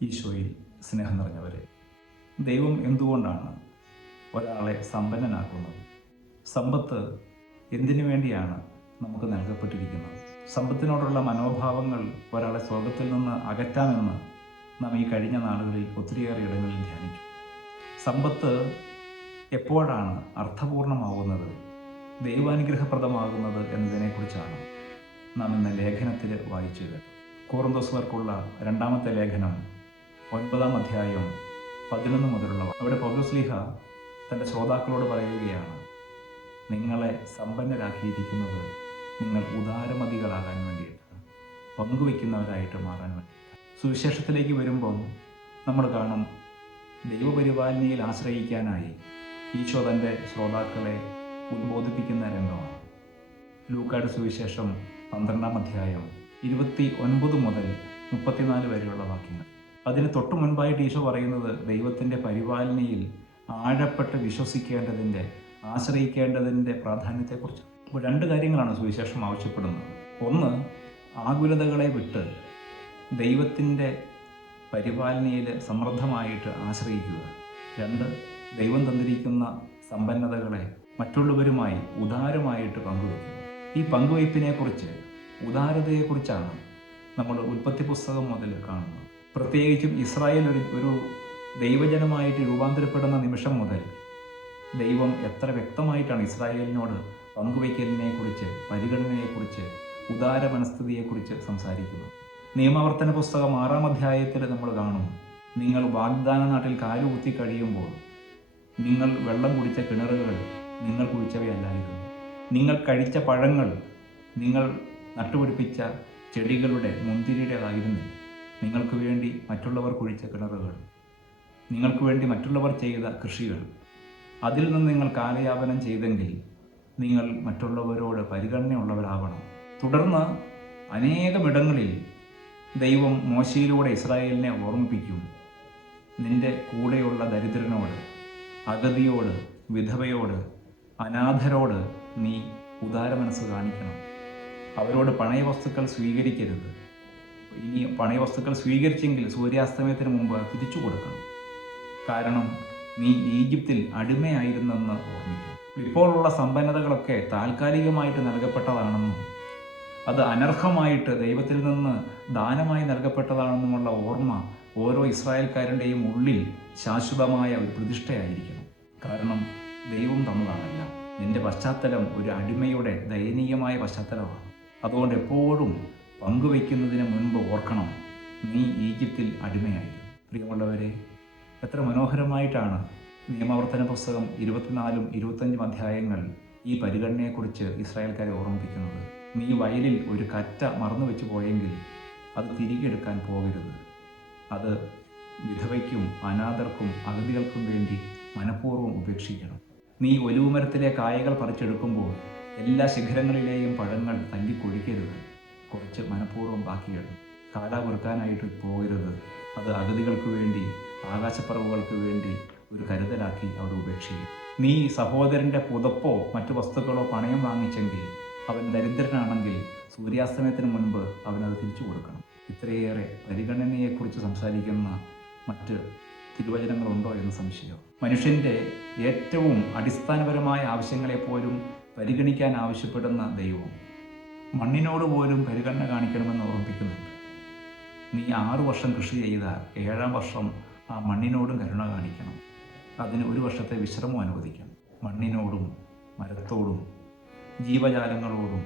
ഈശോയിൽ സ്നേഹം നിറഞ്ഞവരെ, ദൈവം എന്തുകൊണ്ടാണ് ഒരാളെ സമ്പന്നനാക്കുന്നത്? സമ്പത്ത് എന്തിനു വേണ്ടിയാണ് നമുക്ക് നൽകപ്പെട്ടിരിക്കുന്നത്? സമ്പത്തിനോടുള്ള മനോഭാവങ്ങൾ ഒരാളെ സ്വർഗത്തിൽ നിന്ന് അകറ്റാമെന്ന് നാം ഈ കഴിഞ്ഞ നാളുകളിൽ ഒത്തിരിയേറെ ഇടങ്ങളിൽ ധ്യാനിച്ചു. സമ്പത്ത് എപ്പോഴാണ് അർത്ഥപൂർണമാകുന്നത്, ദൈവാനുഗ്രഹപ്രദമാകുന്നത് എന്നതിനെക്കുറിച്ചാണ് നാം ഇന്ന് ലേഖനത്തിൽ വായിച്ചു കേട്ടത്. കൊറിന്തോസ്യർക്കുള്ള രണ്ടാമത്തെ ലേഖനം 9-ാം അധ്യായം 11 മുതലുള്ള അവിടെ പൗലോസ്ലീഹ തൻ്റെ ശ്രോതാക്കളോട് പറയുകയാണ്, നിങ്ങളെ സമ്പന്നരാക്കിയിരിക്കുന്നത് നിങ്ങൾ ഉദാരമതികളാകാൻ വേണ്ടിയിട്ടാണ്, പങ്കുവയ്ക്കുന്നവരായിട്ട് മാറാൻ വേണ്ടിയിട്ടാണ്. സുവിശേഷത്തിലേക്ക് വരുമ്പം നമ്മൾ കാണും, ദൈവപരിപാലനയിൽ ആശ്രയിക്കാനായി ഈശോ തൻ്റെ ശ്രോതാക്കളെ ഉദ്ബോധിപ്പിക്കുന്ന രംഗമാണ്. ലൂക്കായുടെ സുവിശേഷം 12-ാം അധ്യായം 29 മുതൽ 34 വരെയുള്ള വാക്യങ്ങൾ. അതിന് തൊട്ടു മുൻപായിട്ട് ഈശോ പറയുന്നത് ദൈവത്തിൻ്റെ പരിപാലനയിൽ ആഴപ്പെട്ട് വിശ്വസിക്കേണ്ടതിൻ്റെ, ആശ്രയിക്കേണ്ടതിൻ്റെ പ്രാധാന്യത്തെക്കുറിച്ച്. അപ്പോൾ രണ്ട് കാര്യങ്ങളാണ് സുവിശേഷം ആവശ്യപ്പെടുന്നത്. ഒന്ന്, ആകുലതകളെ വിട്ട് ദൈവത്തിൻ്റെ പരിപാലനയിൽ സമൃദ്ധമായിട്ട് ആശ്രയിക്കുക. രണ്ട്, ദൈവം തന്നിരിക്കുന്ന സമ്പന്നതകളെ മറ്റുള്ളവരുമായി ഉദാരമായിട്ട് പങ്കുവയ്ക്കുക. ഈ പങ്കുവയ്പ്പിനെക്കുറിച്ച്, ഉദാരതയെക്കുറിച്ചാണ് നമ്മൾ ഉൽപ്പത്തി പുസ്തകം മുതൽ കാണുന്നത്. പ്രത്യേകിച്ചും ഇസ്രായേൽ ഒരു ദൈവജനമായിട്ട് രൂപാന്തരപ്പെടുന്ന നിമിഷം മുതൽ ദൈവം എത്ര വ്യക്തമായിട്ടാണ് ഇസ്രായേലിനോട് പങ്കുവയ്ക്കലിനെക്കുറിച്ച്, പരിഗണനയെക്കുറിച്ച്, ഉദാര മനസ്ഥിതിയെക്കുറിച്ച് സംസാരിക്കുന്നത്. നിയമാവർത്തന പുസ്തകം 6-ാം അധ്യായത്തിൽ നമ്മൾ കാണും, നിങ്ങൾ വാഗ്ദാന നാട്ടിൽ കാലുകുത്തി കഴിയുമ്പോൾ നിങ്ങൾ വെള്ളം കുടിച്ച കിണറുകൾ നിങ്ങൾ കുടിച്ചവയല്ലായിരുന്നു, നിങ്ങൾ കഴിച്ച പഴങ്ങൾ നിങ്ങൾ നട്ടുപിടിപ്പിച്ച ചെടികളുടെ മുന്തിരിയുടേതായിരുന്നില്ല, നിങ്ങൾക്ക് വേണ്ടി മറ്റുള്ളവർ കുഴിച്ച കിണറുകൾ, നിങ്ങൾക്ക് വേണ്ടി മറ്റുള്ളവർ ചെയ്ത കൃഷികൾ, അതിൽ നിന്ന് നിങ്ങൾ കാലയാപനം ചെയ്തെങ്കിൽ നിങ്ങൾ മറ്റുള്ളവരോട് പരിഗണനയുള്ളവരാവണം. തുടർന്ന് അനേകമിടങ്ങളിൽ ദൈവം മോശയിലൂടെ ഇസ്രായേലിനെ ഓർമ്മിപ്പിക്കും, നിന്റെ കൂടെയുള്ള ദരിദ്രനോട്, അഗതിയോട്, വിധവയോട്, അനാഥരോട് നീ ഉദാരമനസ്സ് കാണിക്കണം, അവരോട് പണയവസ്തുക്കൾ സ്വീകരിക്കരുത്, ഇനി പണയവസ്തുക്കൾ സ്വീകരിച്ചെങ്കിൽ സൂര്യാസ്തമയത്തിന് മുമ്പ് തിരിച്ചു കൊടുക്കണം, കാരണം നീ ഈജിപ്തിൽ അടിമയായിരുന്നെന്ന് ഓർമ്മിക്കും. ഇപ്പോഴുള്ള സമ്പന്നതകളൊക്കെ താൽക്കാലികമായിട്ട് നൽകപ്പെട്ടതാണെന്നും അത് അനർഹമായിട്ട് ദൈവത്തിൽ നിന്ന് ദാനമായി നൽകപ്പെട്ടതാണെന്നുമുള്ള ഓർമ്മ ഓരോ ഇസ്രായേൽക്കാരൻ്റെയും ഉള്ളിൽ ശാശ്വതമായ ഒരു പ്രതിഷ്ഠയായിരിക്കണം. കാരണം ദൈവം തന്നതാണല്ല. നിന്റെ പശ്ചാത്തലം ഒരു അടിമയുടെ ദയനീയമായ പശ്ചാത്തലമാണ്. അതുകൊണ്ട് എപ്പോഴും പങ്കുവയ്ക്കുന്നതിന് മുൻപ് ഓർക്കണം, നീ ഈജിപ്തിൽ അടിമയായിരുന്നു. പ്രിയമുള്ളവരെ, എത്ര മനോഹരമായിട്ടാണ് നിയമാവർത്തന പുസ്തകം 24-ഉം 25-ഉം അധ്യായങ്ങൾ ഈ പരിഗണനയെക്കുറിച്ച് ഇസ്രായേൽക്കാരെ ഓർമ്മിപ്പിക്കുന്നത്. നീ വയലിൽ ഒരു കറ്റ മറന്നു വെച്ച് പോയെങ്കിൽ അത് തിരികെ എടുക്കാൻ പോകരുത്, അത് വിധവയ്ക്കും അനാഥർക്കും അഗതികൾക്കും വേണ്ടി മനഃപൂർവ്വം ഉപേക്ഷിക്കണം. നീ ഒലിവുമരത്തിലെ കായകൾ പറിച്ചെടുക്കുമ്പോൾ എല്ലാ ശിഖരങ്ങളിലെയും പഴങ്ങൾ തല്ലിക്കൊഴിക്കരുത്, കുറച്ച് മനഃപൂർവ്വം ബാക്കിയിടും. കാല വെറുക്കാനായിട്ട് പോകരുത്, അത് അഗതികൾക്ക് വേണ്ടി, ആകാശപ്പറവുകൾക്ക് വേണ്ടി ഒരു കരുതലാക്കി അവിടെ ഉപേക്ഷിക്കും. നീ സഹോദരൻ്റെ പുതപ്പോ മറ്റു വസ്തുക്കളോ പണയം വാങ്ങിച്ചെങ്കിൽ അവൻ ദരിദ്രനാണെങ്കിൽ സൂര്യാസ്തമയത്തിന് മുൻപ് അവനത് തിരിച്ചു കൊടുക്കണം. ഇത്രയേറെ പരിഗണനയെക്കുറിച്ച് സംസാരിക്കുന്ന മറ്റ് തിരുവചനങ്ങളുണ്ടോ എന്ന് സംശയം. മനുഷ്യൻ്റെ ഏറ്റവും അടിസ്ഥാനപരമായ ആവശ്യങ്ങളെപ്പോലും പരിഗണിക്കാൻ ആവശ്യപ്പെടുന്ന ദൈവം മണ്ണിനോട് പോലും പരിഗണന കാണിക്കണമെന്ന് ഓർമ്മിപ്പിക്കുന്നുണ്ട്. നീ 6 വർഷം കൃഷി ചെയ്താൽ 7-ാം വർഷം ആ മണ്ണിനോടും കരുണ കാണിക്കണം, അതിന് 1 വർഷത്തെ വിശ്രമം അനുവദിക്കണം. മണ്ണിനോടും മരത്തോടും ജീവജാലങ്ങളോടും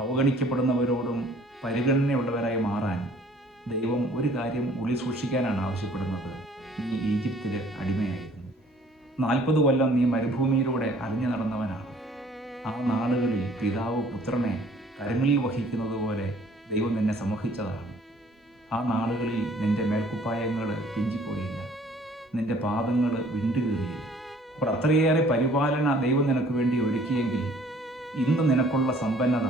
അവഗണിക്കപ്പെടുന്നവരോടും പരിഗണനയുള്ളവരായി മാറാൻ ദൈവം ഒരു കാര്യം ഉള്ളിൽ സൂക്ഷിക്കാനാണ് ആവശ്യപ്പെടുന്നത്. നീ ഈജിപ്തിൽ അടിമയായിരുന്നു, 40 കൊല്ലം നീ മരുഭൂമിയിലൂടെ അലഞ്ഞു നടന്നവനാണ്. ആ നാളുകളിൽ പിതാവ് പുത്രനെ കരങ്ങളിൽ വഹിക്കുന്നത് പോലെ ദൈവം നിന്നെ സമൂഹിച്ചതാണ്. ആ നാളുകളിൽ നിന്റെ മേൽക്കുപ്പായങ്ങൾ പിഞ്ചിപ്പോയില്ല, നിന്റെ പാദങ്ങൾ വിണ്ടുകീറിയില്ല. അപ്പോൾ അത്രയേറെ പരിപാലന ദൈവം നിനക്ക് വേണ്ടി ഒരുക്കിയെങ്കിൽ ഇന്ന് നിനക്കുള്ള സമ്പന്നത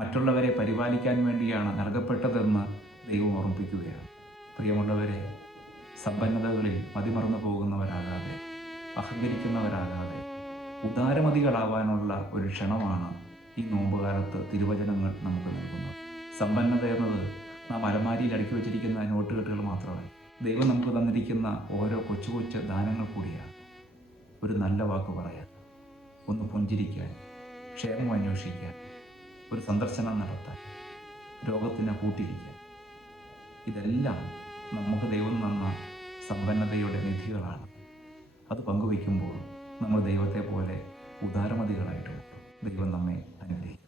മറ്റുള്ളവരെ പരിപാലിക്കാൻ വേണ്ടിയാണ് നൽകപ്പെട്ടതെന്ന് ദൈവം ഓർമ്മിപ്പിക്കുകയാണ്. പ്രിയമുള്ളവരെ, സമ്പന്നതകളിൽ മതിമറന്നു പോകുന്നവരാകാതെ, അഹങ്കരിക്കുന്നവരാകാതെ ഉദാരമതികളാവാനുള്ള ഒരു ക്ഷണമാണ് ഈ നോമ്പുകാലത്ത് തിരുവചനങ്ങൾ നമുക്ക് നൽകുന്നത്. സമ്പന്നത എന്നത് നാം അലമാരിയിൽ അടുക്കി വെച്ചിരിക്കുന്ന നോട്ടുകെട്ടുകൾ മാത്രമല്ല. ദൈവം നമുക്ക് തന്നിരിക്കുന്ന ഓരോ കൊച്ചു കൊച്ചു ദാനങ്ങൾ കൂടിയാണ്. ഒരു നല്ല വാക്ക് പറയാൻ, ഒന്ന് പുഞ്ചിരിക്കാൻ, ക്ഷേമം അന്വേഷിക്കാൻ, ഒരു സന്ദർശനം നടത്താൻ, രോഗത്തിനെ കൂട്ടിരിക്കാൻ. ഇതെല്ലാം നമുക്ക് ദൈവം തന്ന സമ്പന്നതയുടെ നിധികളാണ്. അത് പങ്കുവയ്ക്കുമ്പോൾ നമ്മൾ ദൈവത്തെ പോലെ ഉദാരമതികളായിട്ട് ദൈവം നമ്മെ അനുഗ്രഹിക്കും.